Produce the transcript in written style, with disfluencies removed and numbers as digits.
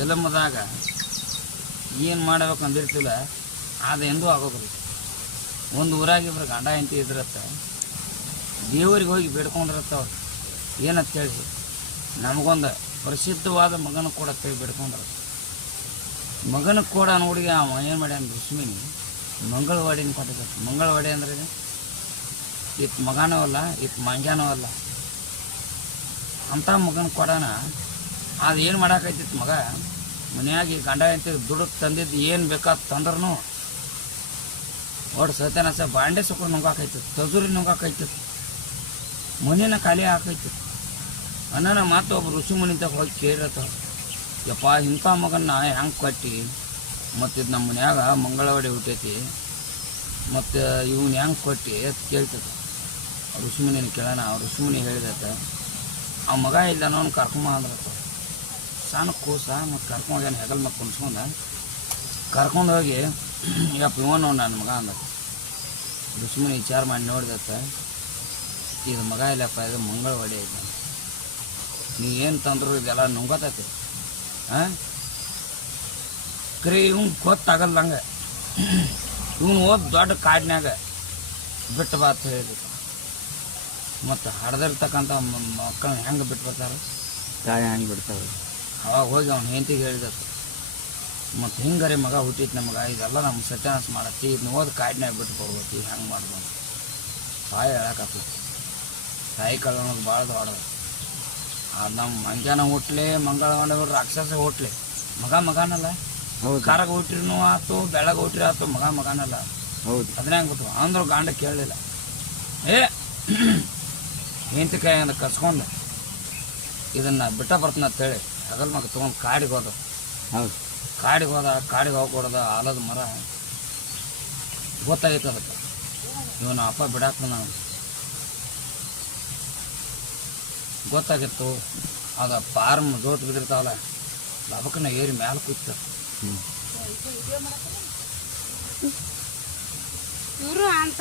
ಜಲಮದಾಗ ಏನು ಮಾಡ್ಬೇಕು ಅಂದಿರ್ತಿಲ್ಲ ಅದು ಎಂದೂ ಆಗೋದಿಲ್ಲ. ಒಂದು ಊರಾಗ ಇಬ್ರು ಗಂಡ ಹೆಂಡತಿ ಇದ್ರತ್ತ ದೇವರಿಗೆ ಹೋಗಿ ಬೇಡ್ಕೊಂಡಿರತ್ತ ಅವ್ರು ಏನಂತೇಳಿ ನಮಗೊಂದು ಪ್ರಸಿದ್ಧವಾದ ಮಗನ ಕೊಡತ್ತೇಳಿ ಬೇಡ್ಕೊಂಡ್ರ. ಮಗನ ಕೊಡ ನೋಡಿ ಅವ ಏನು ಮಾಡ್ಯಾನ ದುಶ್ಮಿನಿ ಮಂಗಳವಾಡಿನ ಕೊಟ್ಟಿದ್ದ. ಮಂಗಳವಾಡಿ ಅಂದ್ರೆ ಇತ್ತು ಮಗನೂ ಅಲ್ಲ ಇತ್ತು ಮಂಗ್ಯಾನೂ ಅಲ್ಲ ಅಂಥ ಮಗನ ಕೊಡನ ಅದು ಏನು ಮಾಡಾಕೈತಿತ್ತು ಮಗ ಮನೆಯಾಗಿ ಗಂಡ ಹೆಂಡತಿ ದುಡ್ಡು ತಂದಿದ್ದು ಏನು ಬೇಕಾದ ತಂದ್ರೂ ಒಟ್ಟು ಸತ್ಯನಾಶ ಬಾಂಡೆ ಸುಕ್ರು ನುಂಗಾಕೈತಿತ್ತು, ತಜೂರಿ ನುಂಗಾಕೈತಿತ್ತು, ಮನೇನ ಖಾಲಿ ಹಾಕೈತಿತ್ತು. ಅನ್ನನ ಮಾತು ಒಬ್ಬ ಋಷಿ ಮುನಿಂತಾಗ ಹೋಗಿ ಕೇಳಿರತ್ತ, ಯಪ್ಪ ಇಂಥ ಮಗನ್ನ ಹೆಂಗೆ ಕೊಟ್ಟು ಮತ್ತು ಇದು ನಮ್ಮ ಮನ್ಯಾಗ ಮಂಗಳವಾಡಿ ಹುಟ್ಟೈತಿ ಮತ್ತು ಇವ್ನ ಹೆಂಗೆ ಕೊಟ್ಟು ಅಂತ ಕೇಳ್ತೈತೆ. ಋಷಿಮುನಿನ ಕೇಳೋಣ. ಋಷಿಮುನಿ ಹೇಳಿದತ್ತ ಆ ಮಗ ಇಲ್ಲ ಅವನು ಕರ್ಕೊಂಬ ಅಂದ್ರತ್ತ. ಸಣ್ಣ ಕೂಸ ಮತ್ತು ಕರ್ಕೊಂಡೋಗ್ಯಾನ ಹೆಗಲ್ ಮಕ್ಕ ಕುಣಿಸ್ಕೊಂಡ ಕರ್ಕೊಂಡು ಹೋಗಿ ಯಪ್ಪ ಇವನು ನನ್ನ ಮಗ ಅಂದ. ಋಷಿಮುನಿ ವಿಚಾರ ಮಾಡಿ ನೋಡಿದತ್ತ, ಇದು ಮಗ ಇಲ್ಲಪ್ಪ ಇದು ಮಂಗಳವಾಡಿ ಐತೆ, ನೀ ಏನು ತಂದ್ರು ಇದೆಲ್ಲ ನುಂಗತೈತಿ ಹಾಂ ಕರೆ ಇವ್ನು ಗೊತ್ತಾಗಲ್ದಂಗೆ ಇವನು ಓದ್ ದೊಡ್ಡ ಕಾಡಿನಾಗ ಬಿಟ್ಟು ಬಾ ಅಂತ ಹೇಳಿದಕ್ಕೆ. ಮತ್ತು ಹಡ್ದಿರ್ತಕ್ಕಂಥ ಮಕ್ಕಳನ್ನ ಹೆಂಗೆ ಬಿಟ್ಟು ಬರ್ತಾರೆ, ತಾಯಿ ಹೆಂಗೆ ಬಿಡ್ತಾರೆ. ಅವಾಗ ಹೋಗಿ ಅವ್ನು ಹೆಂಡತಿಗೆ ಹೇಳಿದತ್ತು, ಮತ್ತು ಹಿಂಗಾರೆ ಮಗ ಹುಟ್ಟಿತ್ತು ನಮಗೆ, ಇದೆಲ್ಲ ನಮ್ಮ ಸತ್ಯಾನಾಶ ಮಾಡತ್ತಿ, ಇದನ್ನ ಓದಿ ಕಾಡಿನಾಗ ಬಿಟ್ಟು ಬರ್ಬೇಕು, ಹೆಂಗೆ ಮಾಡ್ಬೋದು ಬಾಯಿ ಹೇಳಕತ್ತ. ತಾಯಿ ಕಳ್ಕೊಳ್ಳೋದು ಭಾಳ ದೊಡ್ಡದು. ಅದು ನಮ್ಮ ಮಂಜಾನ ಹುಟ್ಲಿ ಮಂಗಳವಾಡ ರಾಕ್ಷಸ ಹುಟ್ಲಿ ಮಗನಲ್ಲ. ಕಾರಾಗ ಹುಟ್ಟಿರೂ ಆಯ್ತು ಬೆಳಗ್ಗೆ ಹುಟ್ಟಿರಿ ಆಯ್ತು ಮಗನಲ್ಲ. ಹೌದು ಅದನ್ನ ಹೆಂಗೆ ಬಿಟ್ಟು ಅಂದ್ರು ಗಂಡ ಕೇಳಲಿಲ್ಲ. ಹೆಂಡತಿ ಕೈಯಿಂದ ಕಸ್ಕೊಂಡು ಇದನ್ನು ಬಿಟ್ಟ ಬರ್ತಾನೆ ಅಂತೇಳಿ ಹಗಲ್ ಮಗ ತೊಗೊಂಡು ಕಾಡಿಗೆ ಹೋದ. ಹೌದು ಕಾಡಿಗೆ ಹೋಗ್ಕೊಡೋದ ಆಲದ ಮರ ಗೊತ್ತಾಗೈತೆ ಅದಕ್ಕೆ ಇವನು ಅಪ್ಪ ಬಿಡಾಕ ನಾನು ಗೊತ್ತಾಗಿತ್ತು. ಅದು ಪಾರ್ಮ್ ಜೋಟ್ ಬಿದ್ದಿರ್ತಾವಲ್ಲ ಲಬಕನ್ನ ಏರಿ ಮ್ಯಾಲೆ ಕೂತ ಇವರು ಅಂತ